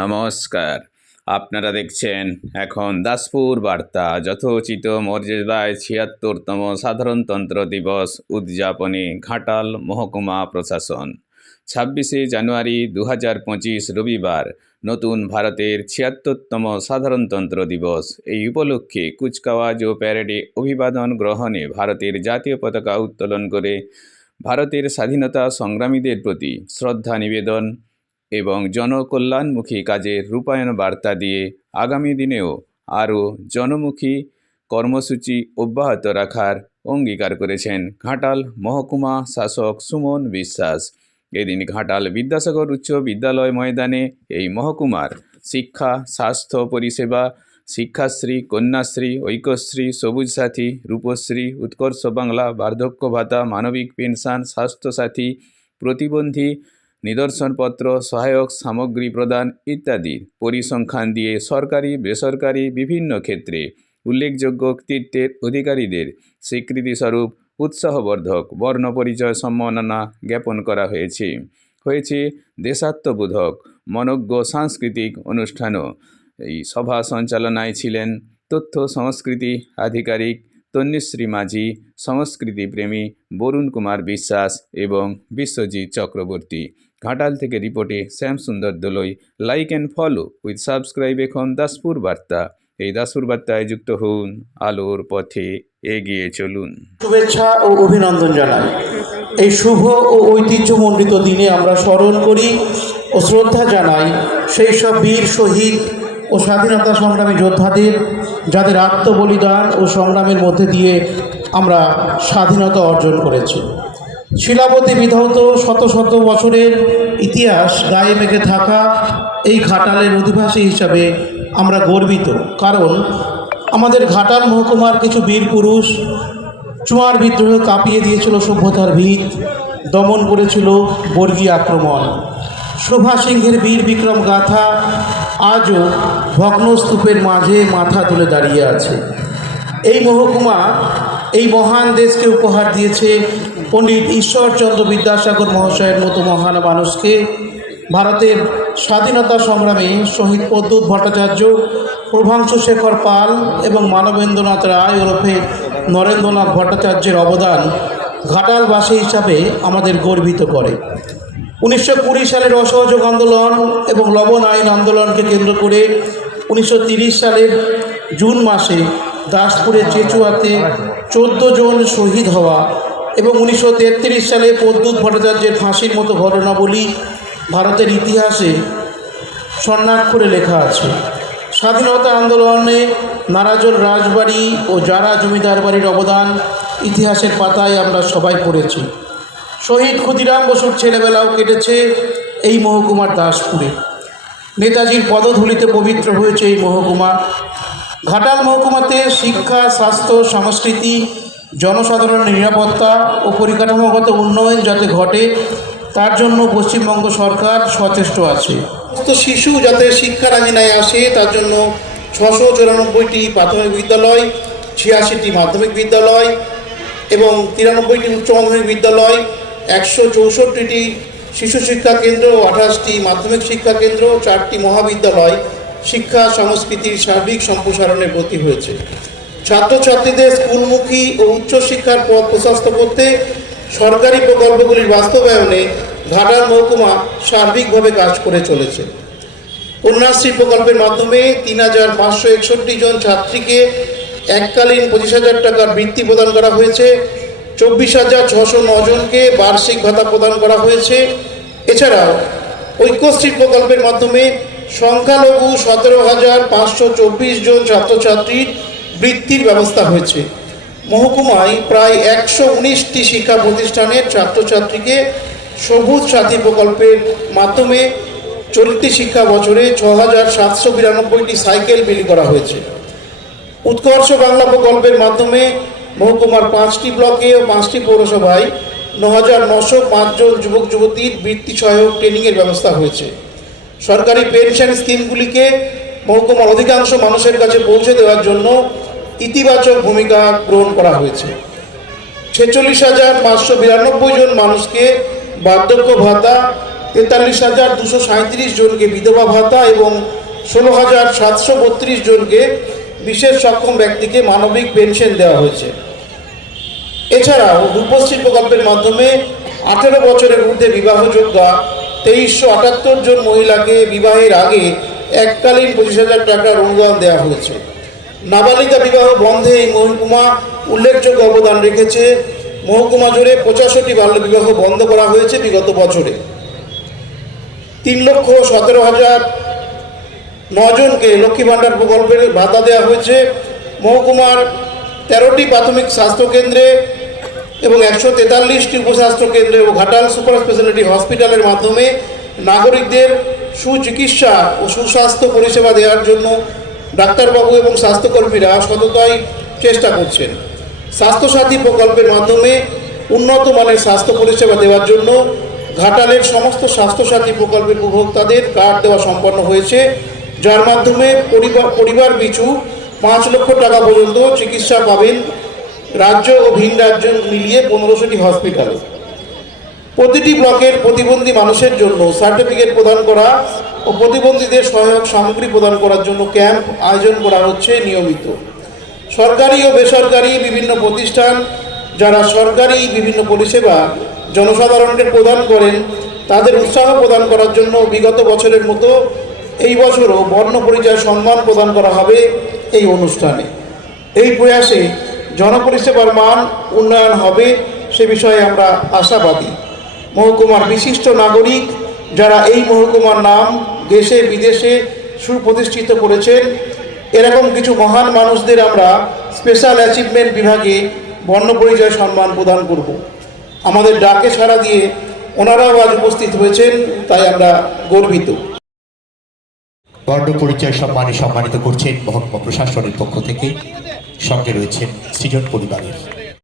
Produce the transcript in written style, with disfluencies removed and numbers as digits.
নমস্কার, আপনারা দেখছেন এখন দাসপুর বার্তা। যথোচিত মর্যাদায় ৭৬তম সাধারণতন্ত্র দিবস উদযাপনে ঘাটাল মহকুমা প্রশাসন। ২৬শে জানুয়ারি ২০২৫ রবিবার নতুন ভারতের ৭৬তম সাধারণতন্ত্র দিবস। এই উপলক্ষে কুচকাওয়াজ ও প্যারেডে অভিবাদন গ্রহণে ভারতের জাতীয় পতাকা উত্তোলন করে ভারতের স্বাধীনতা সংগ্রামীদের প্রতি শ্রদ্ধা নিবেদন এবং জনকল্যাণমুখী কাজের রূপায়ণ বার্তা দিয়ে আগামী দিনেও আরও জনমুখী কর্মসূচি অব্যাহত রাখার অঙ্গীকার করেছেন ঘাটাল মহকুমা শাসক সুমন বিশ্বাস। এদিন ঘাটাল বিদ্যাসাগর উচ্চ বিদ্যালয় ময়দানে এই মহকুমার শিক্ষা, স্বাস্থ্য পরিষেবা, শিক্ষাশ্রী, কন্যাশ্রী, ঐক্যশ্রী, সবুজ সাথী, রূপশ্রী, উৎকর্ষ বাংলা, বার্ধক্য ভাতা, মানবিক পেনশন, স্বাস্থ্যসাথী, প্রতিবন্ধী নিদর্শনপত্র, সহায়ক সামগ্রী প্রদান ইত্যাদি পরিসংখ্যান দিয়ে সরকারি বেসরকারি বিভিন্ন ক্ষেত্রে উল্লেখযোগ্য কৃতিত্বের অধিকারীদের স্বীকৃতিস্বরূপ উৎসাহবর্ধক বর্ণপরিচয় সম্মাননা জ্ঞাপন করা হয়েছে দেশাত্মবোধক মনোজ্ঞ সাংস্কৃতিক অনুষ্ঠানও। এই সভা সঞ্চালনায় ছিলেন তথ্য সংস্কৃতি আধিকারিক তন্নিশ্রী মাঝি, সংস্কৃতিপ্রেমী বরুণ কুমার বিশ্বাস এবং বিশ্বজিৎ চক্রবর্তী। ঘাটাল থেকে রিপোর্টে Shyamsundar Dolui. Like and follow with subscribe এখন দাসপুর বার্তা। এই দাসপুর বার্তায় যুক্ত হন, আলোর পথে এগিয়ে চলুন। শুভেচ্ছা ও অভিনন্দন জানাই। এই শুভ ও ঐতিহ্যমণ্ডিত দিনে আমরা স্মরণ করি ও শ্রদ্ধা জানাই সেই সব বীর শহীদ ও স্বাধীনতা সংগ্রামী যোদ্ধাদের, যাদের আত্মবলিদান ও সংগ্রামের মধ্যে দিয়ে আমরা স্বাধীনতা অর্জন করেছি। শিলাবতী বিধৌত শত শত বছরের ইতিহাস গায়ে মেখে থাকা এই ঘাটালের অধিবাসী হিসাবে আমরা গর্বিত, কারণ আমাদের ঘাটাল মহকুমার কিছু বীর পুরুষ চুয়ার বিদ্রোহ কাঁপিয়ে দিয়েছিল সভ্যতার ভিত, দমন করেছিল বর্গী আক্রমণ। শোভা সিংহের বীর বিক্রম গাথা আজও ভগ্নস্তূপের মাঝে মাথা তুলে দাঁড়িয়ে আছে। এই মহকুমা এই মহান দেশকে উপহার দিয়েছে পণ্ডিত ঈশ্বরচন্দ্র বিদ্যাসাগর মহাশয়ের মতো মহান মানুষকে। ভারতের স্বাধীনতা সংগ্রামে শহীদ প্রদ্যুৎ ভট্টাচার্য, প্রভাংশু শেখর পাল এবং মানবেন্দ্রনাথ রায় ওরফে নরেন্দ্রনাথ ভট্টাচার্যের অবদান ঘাটালবাসী হিসাবে আমাদের গর্বিত করে। 1920 সালের অসহযোগ আন্দোলন এবং লবণ আইন আন্দোলনকে কেন্দ্র করে 1930 সালের জুন মাসে দাসপুরের চেচুয়াতে 14 জন শহীদ হওয়া এবং 1933 সালে প্রদ্যুৎ ভট্টাচার্যের ফাঁসির মতো ঘটনাবলী ভারতের ইতিহাসে স্বর্ণাক্ষরে লেখা আছে। স্বাধীনতা আন্দোলনে নারাজল রাজবাড়ি ও জারা জমিদার বাড়ির অবদান ইতিহাসের পাতায় আমরা সবাই পড়েছি। শহীদ ক্ষুদিরাম বসুর ছেলেবেলাও কেটেছে এই মহকুমার দাসপুরে। নেতাজির পদধূলিতে পবিত্র হয়েছে এই মহকুমা। ঘাটাল মহকুমাতে শিক্ষা, স্বাস্থ্য, সংস্কৃতি, জনসাধারণের নিরাপত্তা ও পরিকাঠামোগত উন্নয়ন যাতে ঘটে তার জন্য পশ্চিমবঙ্গ সরকার সচেষ্ট আছে। সমস্ত শিশু যাতে শিক্ষার আঙিনায় আসে তার জন্য 694টি প্রাথমিক বিদ্যালয়, 86টি মাধ্যমিক বিদ্যালয় এবং 93টি উচ্চ মাধ্যমিক বিদ্যালয়, 164টি শিশু শিক্ষা কেন্দ্র, 28টি মাধ্যমিক শিক্ষা কেন্দ্র, 4টি মহাবিদ্যালয় শিক্ষা সংস্কৃতির সার্বিক সম্প্রসারণে ব্রতী হয়েছে। ছাত্রছাত্রীদের স্কুলমুখী ও উচ্চশিক্ষার পথ প্রশস্ত করতে সরকারি প্রকল্পগুলির বাস্তবায়নে ঘাটাল মহকুমা সার্বিকভাবে কাজ করে চলেছে। কন্যাশ্রী প্রকল্পের মাধ্যমে 3561 জন ছাত্রীকে এককালীন 25,000 টাকার বৃত্তি প্রদান করা হয়েছে। 24,609 জনকে বার্ষিক ভাতা প্রদান করা হয়েছে। এছাড়াও ঐক্যশ্রী প্রকল্পের মাধ্যমে সংখ্যালঘু 17,524 জন ছাত্রছাত্রীর বৃত্তির ব্যবস্থা হয়েছে। মহকুমায় প্রায় 119টি শিক্ষা প্রতিষ্ঠানের ছাত্রছাত্রীকে সবুজ সাথী প্রকল্পের মাধ্যমে চলতি শিক্ষা বছরে 6,792টি সাইকেল বিলি করা হয়েছে। উৎকর্ষ বাংলা প্রকল্পের মাধ্যমে মহকুমার 5টি ব্লকে ও 5টি পৌরসভায় 9,905 জন যুবক যুবতীর বৃত্তি সহায়ক ট্রেনিংয়ের ব্যবস্থা হয়েছে। সরকারি পেনশন স্কিমগুলিকে মহকুমার অধিকাংশ মানুষের কাছে পৌঁছে দেওয়ার জন্য ইতিবাচক ভূমিকা গ্রহণ করা হয়েছে। 46,592 জন মানুষকে বার্ধক্য ভাতা 43,237 জনকে বিধবা ভাতা এবং 16,732 জনকে বিশেষ সক্ষম ব্যক্তিকে মানবিক পেনশন দেওয়া হয়েছে। এছাড়াও রূপশ্রী প্রকল্পের মাধ্যমে 18 বছরের ঊর্ধ্বে বিবাহযোগ্যা 2378 জন মহিলাকে বিবাহের আগে এককালীন 25,000 টাকার অনুদান দেওয়া হয়েছে। নাবালিকা বিবাহ বন্ধে এই মহকুমা উল্লেখযোগ্য অবদান রেখেছে। মহকুমা জুড়ে 85টি বাল্য বিবাহ বন্ধ করা হয়েছে বিগত বছরে। 3,17,009 জনকে লক্ষ্মী ভাণ্ডার প্রকল্পের ভাতা দেওয়া হয়েছে। মহকুমার 13টি প্রাথমিক স্বাস্থ্যকেন্দ্রে এবং 143টি উপস্বাস্থ্য কেন্দ্রে ও ঘাটাল সুপার স্পেশালিটি হসপিটালের মাধ্যমে নাগরিকদের সুচিকিৎসা ও সুস্বাস্থ্য পরিষেবা দেওয়ার জন্য ডাক্তারবাবু এবং স্বাস্থ্যকর্মীরা সততাই চেষ্টা করছেন। স্বাস্থ্যসাথী প্রকল্পের মাধ্যমে উন্নত মানের স্বাস্থ্য পরিষেবা দেওয়ার জন্য ঘাটালের সমস্ত স্বাস্থ্যসাথী প্রকল্পের উপভোক্তাদের কার্ড দেওয়া সম্পন্ন হয়েছে, যার মাধ্যমে পরিবার পিছু 5 লক্ষ টাকা পর্যন্ত চিকিৎসা পাবেন রাজ্য ও ভিন রাজ্য মিলিয়ে 1500টি হসপিটালে। প্রতিটি ব্লকের প্রতিবন্ধী মানুষের জন্য সার্টিফিকেট প্রদান করা ও প্রতিবন্ধীদের সহায়ক সামগ্রী প্রদান করার জন্য ক্যাম্প আয়োজন করা হচ্ছে নিয়মিত। সরকারি ও বেসরকারি বিভিন্ন প্রতিষ্ঠান যারা সরকারি বিভিন্ন পরিষেবা জনসাধারণকে প্রদান করেন তাদের উৎসাহ প্রদান করার জন্য বিগত বছরের মতো এই বছরও বর্ণ পরিচয় সম্মান প্রদান করা হবে এই অনুষ্ঠানে। এই প্রয়াসে জনপরিষেবার মান উন্নয়ন হবে সে বিষয়ে আমরা আশাবাদী। মহকুমার বিশিষ্ট নাগরিক যারা এই মহকুমার নাম দেশে বিদেশে সুপ্রতিষ্ঠিত করেছেন, এরকম কিছু মহান মানুষদের আমরা স্পেশাল অ্যাচিভমেন্ট বিভাগে বর্ণপরিচয় সম্মান প্রদান করব। আমাদের ডাকে সাড়া দিয়ে ওনারাও আজ উপস্থিত হয়েছেন, তাই আমরা গর্বিত। বর্ণ পরিচয় সম্মানে সম্মানিত করছেন মহকুমা প্রশাসনের পক্ষ থেকে। সঙ্গে রয়েছেন সৃজন পরিবারের